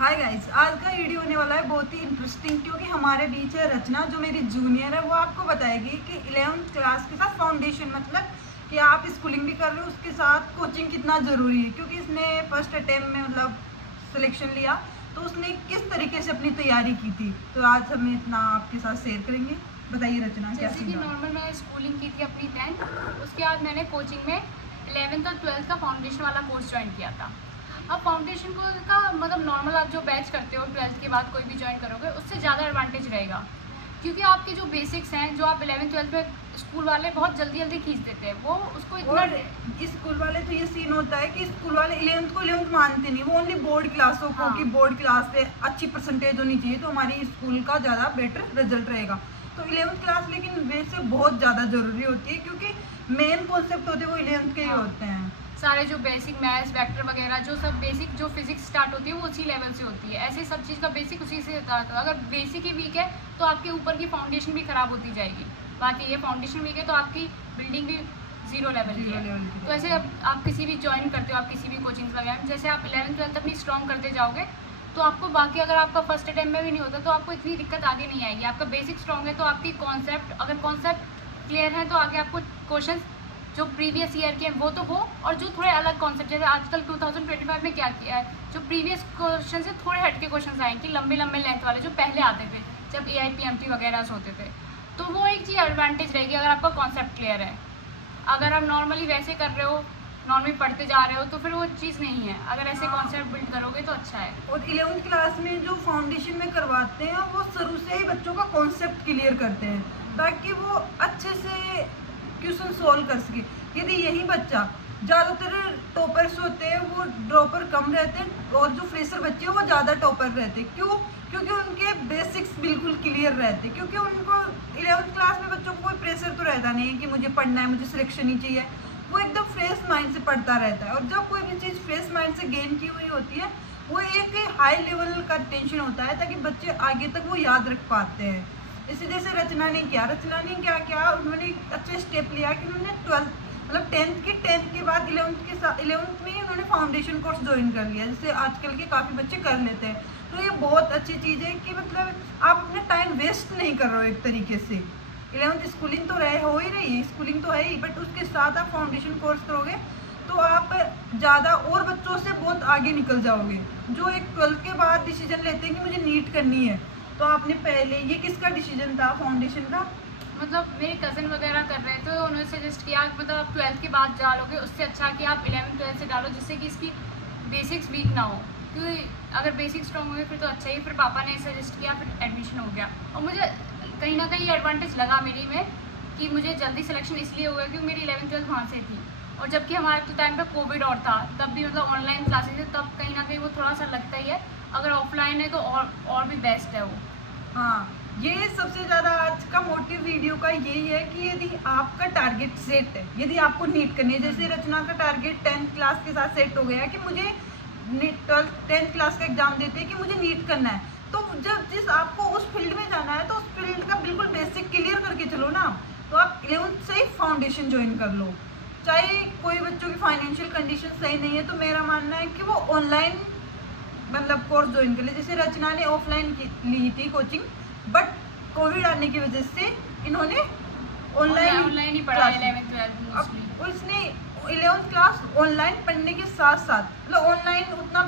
Hi guys, आज का video होने वाला है बहुत ही इंटरेस्टिंग क्योंकि हमारे बीच है रचना जो मेरी जूनियर है। वो आपको बताएगी कि 11th क्लास के साथ फाउंडेशन मतलब कि आप स्कूलिंग भी कर रहे हो उसके साथ कोचिंग कितना ज़रूरी है, क्योंकि इसने फर्स्ट अटेम्प्ट में मतलब सिलेक्शन लिया तो उसने किस तरीके से अपनी तैयारी की थी। तो आज हम इतना आपके साथ शेयर करेंगे। बताइए रचना, क्या जैसे कि नॉर्मल मैंने स्कूलिंग की थी अपनी 10th, उसके बाद मैंने कोचिंग में 11th और 12th का फाउंडेशन वाला कोर्स ज्वाइन किया था। अब फाउंडेशन को का मतलब नॉर्मल आप जो बैच करते हो 12th के बाद कोई भी ज्वाइन करोगे उससे ज़्यादा एडवांटेज रहेगा, क्योंकि आपके जो बेसिक्स हैं जो आप 11th 12th में स्कूल वाले बहुत जल्दी जल्दी खींच देते हैं, वो उसको इतना और स्कूल वाले तो ये सीन होता है कि स्कूल वाले 11th को 11th मानते नहीं, वो ओनली बोर्ड क्लासों को कि बोर्ड क्लास पे अच्छी परसेंटेज होनी चाहिए तो हमारी स्कूल का ज़्यादा बेटर रिजल्ट रहेगा। तो 11th क्लास लेकिन वैसे बहुत ज़्यादा ज़रूरी होती है क्योंकि मेन कॉन्सेप्ट होते हैं वो 11th के ही होते हैं। सारे जो बेसिक मैथ्स वेक्टर वगैरह जो सब बेसिक जो फिजिक्स स्टार्ट होती है वो उसी लेवल से होती है। ऐसे सब चीज़ का बेसिक उसी से स्टार्ट होगा। अगर बेसिक ही वीक है तो आपके ऊपर की फाउंडेशन भी खराब होती जाएगी। बाकी ये फाउंडेशन वीक है तो आपकी बिल्डिंग भी जीरो लेवल की है। तो ऐसे आप किसी भी ज्वाइन करते हो, आप किसी भी कोचिंग वगैरह, जैसे आप 11th 12th अपनी स्ट्रॉन्ग करते जाओगे तो आपको बाकी अगर आपका फर्स्ट अटेम्प्ट में भी नहीं होता तो आपको इतनी दिक्कत आगे नहीं आएगी। आपका बेसिक स्ट्रॉन्ग है तो आपकी कॉन्सेप्ट, अगर कॉन्सेप्ट क्लियर है तो आगे आपको क्वेश्चन जो प्रीवियस ईयर के हैं वो तो हो, और जो थोड़े अलग कॉन्सेप्ट जैसे आजकल 2025 में क्या किया है, जो प्रीवियस क्वेश्चन से थोड़े हटके क्वेश्चन आए कि लंबे लंबे लेंथ वाले जो पहले आते थे जब AIPMT वगैरह होते थे, तो वो एक चीज़ एडवांटेज रहेगी अगर आपका कॉन्सेप्ट क्लियर है। अगर आप नॉर्मली वैसे कर रहे हो, नॉर्मली पढ़ते जा रहे हो, तो फिर वो चीज़ नहीं है। अगर ऐसे कॉन्सेप्ट बिल्ड करोगे तो अच्छा है। और 11th क्लास में जो फाउंडेशन में करवाते हैं वो शुरू से ही बच्चों का कॉन्सेप्ट क्लियर करते हैं ताकि वो अच्छे से क्वेश्चन सॉल्व कर सके। यदि यही बच्चा, ज़्यादातर टॉपर्स होते हैं वो ड्रॉपर कम रहते हैं और जो फ्रेशर बच्चे हैं वो ज़्यादा टॉपर रहते हैं। क्यों? क्योंकि उनके बेसिक्स बिल्कुल क्लियर रहते हैं, क्योंकि उनको 11th क्लास में बच्चों को कोई प्रेशर तो रहता नहीं है कि मुझे पढ़ना है, मुझे सिलेक्शन ही चाहिए। वो एकदम फ्रेश माइंड से पढ़ता रहता है और जब कोई भी चीज़ फ्रेश माइंड से गेन की हुई होती है वो एक हाई लेवल का टेंशन होता है ताकि बच्चे आगे तक वो याद रख पाते हैं। इसी जैसे रचना ने क्या किया, उन्होंने अच्छा स्टेप लिया कि उन्होंने 12th मतलब 10th के बाद 11th में ही उन्होंने फाउंडेशन कोर्स ज्वाइन कर लिया, जैसे आजकल के काफ़ी बच्चे कर लेते हैं। तो ये बहुत अच्छी चीज़ है कि मतलब आप अपना टाइम वेस्ट नहीं कर रहे हो एक तरीके से। 11th स्कूलिंग तो हो ही रही है, स्कूलिंग तो है ही, बट उसके साथ आप फाउंडेशन कोर्स करोगे तो आप ज़्यादा और बच्चों से बहुत आगे निकल जाओगे। जो एक 12th के बाद डिसीजन लेते हैं कि मुझे नीट करनी है, तो आपने पहले ये किसका डिसीजन था फाउंडेशन का? मतलब मेरे कज़न वगैरह कर रहे थे तो उन्होंने सजेस्ट किया मतलब आप 12th के बाद डालोगे उससे अच्छा कि आप 11th 12th से डालो, जिससे कि इसकी बेसिक्स वीक ना हो, क्योंकि अगर बेसिक स्ट्रॉन्ग होंगे फिर तो अच्छा ही। फिर पापा ने सजेस्ट किया, फिर एडमिशन हो गया। और मुझे कहीं ना कहीं एडवांटेज लगा मेरी में कि मुझे जल्दी सिलेक्शन इसलिए हो गया क्योंकि मेरी 11th 12th वहाँ से थी। और जबकि हमारे तो टाइम पे कोविड और था, तब भी मतलब ऑनलाइन क्लासेस है, तब कहीं ना कहीं वो थोड़ा सा लगता ही है। अगर ऑफलाइन है तो और भी बेस्ट है वो। हाँ, ये सबसे ज़्यादा आज का मोटिव वीडियो का यही है कि यदि आपका टारगेट सेट है, यदि आपको नीट करनी है, जैसे रचना का टारगेट 10th क्लास के साथ सेट हो गया कि मुझे 10th क्लास का एग्जाम देते हैं कि मुझे नीट करना है, तो जब जिस आपको उस फील्ड में जाना है तो उस फील्ड का बिल्कुल बेसिक क्लियर करके चलो ना। तो आप 11th से ही फाउंडेशन ज्वाइन कर लो। चाहे कोई बच्चों की फाइनेंशियल कंडीशन सही नहीं है तो मेरा मानना है कि वो ऑनलाइन मतलब कोर्स ज्वाइन कर ले। जैसे रचना ने ऑफलाइन ली थी कोचिंग, बट कोविड आने की वजह से इन्होंने ऑनलाइन ही पढ़ा 11th 12th अब मोस्टली। उसने 11th क्लास ऑनलाइन पढ़ने के साथ साथ मतलब ऑनलाइन उतना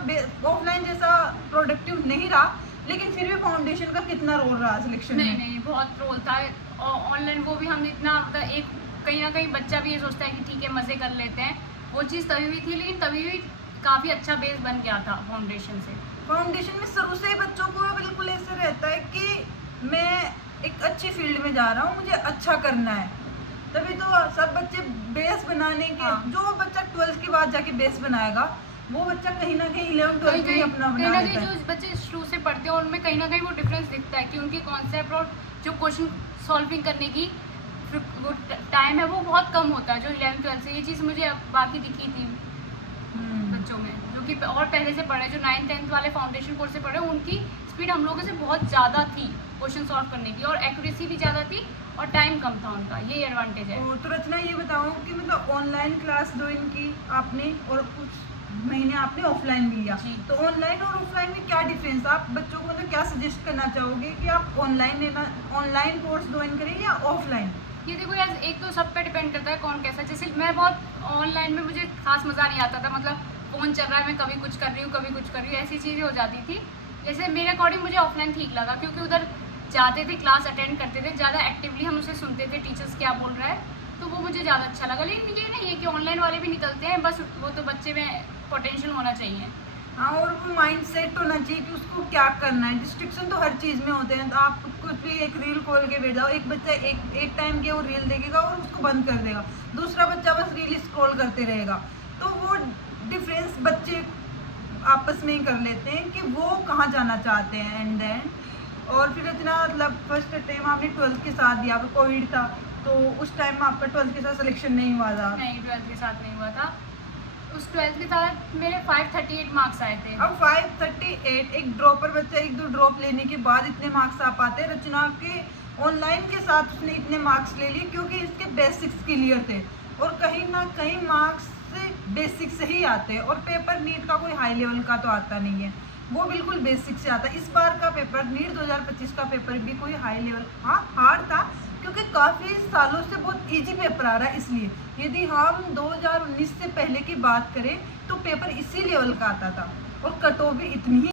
ऑफलाइन जैसा प्रोडक्टिव नहीं रहा, लेकिन फिर भी फाउंडेशन का कितना रोल रहा सिलेक्शन में? नहीं बहुत रोल था। और ऑनलाइन वो भी हमने इतना मतलब एक कहीं ना कहीं बच्चा भी ये सोचता है कि ठीक है मज़े कर लेते हैं, वो चीज़ तभी भी थी, लेकिन तभी भी काफ़ी अच्छा बेस बन गया था फाउंडेशन से। फाउंडेशन में शुरू से ही बच्चों को बिल्कुल ऐसे रहता है कि मैं एक अच्छी फील्ड में जा रहा हूँ, मुझे अच्छा करना है। तभी तो सब बच्चे बेस बनाने के जो बच्चा 12th के बाद जाके बेस बनाएगा वो बच्चा कहीं ना कहीं 11th 12th में ही अपना कहीं बना ना लेता कहीं है। जो बच्चे शुरू से पढ़ते हैं उनमें कहीं ना कहीं वो डिफरेंस दिखता है कि उनकी कॉन्सेप्ट और जो क्वेश्चन सॉल्विंग करने की वो टाइम है वो बहुत कम होता है जो 11th 12th से। ये चीज़ मुझे बाकी दिखी थी बच्चों में जो कि और पहले से पढ़े, जो 9th 10th वाले फाउंडेशन कोर्स से पढ़े, उनकी स्पीड हम लोगों से बहुत ज़्यादा थी क्वेश्चन सॉल्व करने की, और एक्यूरेसी भी ज़्यादा थी और टाइम कम था उनका। ये एडवांटेज है। तो रचना ये बताओ कि मतलब ऑनलाइन क्लास ज्वाइन की आपने और कुछ महीने आपने ऑफलाइन भी लिया, जी। तो ऑनलाइन और ऑफलाइन में क्या डिफरेंस, आप बच्चों को मतलब क्या सजेस्ट करना चाहोगे कि आप ऑनलाइन कोर्स ज्वाइन करें या ऑफलाइन? ये देखो यार, एक तो सब पे डिपेंड करता है कौन कैसा। जैसे मैं बहुत ऑनलाइन में मुझे खास मज़ा नहीं आता था, मतलब फ़ोन चल रहा है, मैं कभी कुछ कर रही हूँ कभी कुछ कर रही हूँ, ऐसी चीज़ें हो जाती थी। जैसे मेरे अकॉर्डिंग मुझे ऑफलाइन ठीक लगा, क्योंकि उधर जाते थे, क्लास अटेंड करते थे, ज़्यादा एक्टिवली हम उसे सुनते थे टीचर्स क्या बोल रहा है, तो वो मुझे ज़्यादा अच्छा लगा। लेकिन ये नहीं है कि ऑनलाइन वाले भी निकलते हैं, बस वो तो बच्चे में पोटेंशियल होना चाहिए। हाँ, और वो माइंड सेट होना चाहिए कि उसको क्या करना है। डिस्ट्रिक्शन तो हर चीज़ में होते हैं, तो आप कुछ भी एक रील खोल के बैठ जाओ, एक बच्चा एक टाइम के वो रील देखेगा और उसको बंद कर देगा, दूसरा बच्चा बस रील स्क्रॉल करते रहेगा। तो वो डिफरेंस बच्चे आपस में ही कर लेते हैं कि वो कहाँ जाना चाहते हैं एंड देन। और फिर इतना मतलब फर्स्ट टाइम आपने 12th के साथ दिया, कोविड था, तो उस टाइम में आपका 12th के साथ सिलेक्शन नहीं हुआ था। नहीं, 12th के साथ नहीं हुआ था। उस 12th के साथ मेरे 538 मार्क्स आए थे। अब 538, एक ड्रॉपर बच्चा 1-2 ड्रॉप लेने के बाद इतने मार्क्स आ पाते हैं। रचना के ऑनलाइन के साथ उसने इतने मार्क्स ले लिए क्योंकि इसके बेसिक्स क्लियर थे, और कहीं ना कहीं मार्क्स से बेसिक से ही आते हैं, और पेपर नीट का कोई हाई लेवल का तो आता नहीं है, वो बिल्कुल बेसिक से आता है। इस बार का पेपर नीट 2025 का पेपर भी कोई हाई लेवल, हाँ हार्ड था, क्योंकि काफ़ी सालों से बहुत इजी पेपर आ रहा है। इसलिए यदि हम 2019 से पहले की बात करें तो पेपर इसी लेवल का आता था, और कट ऑफ भी इतनी ही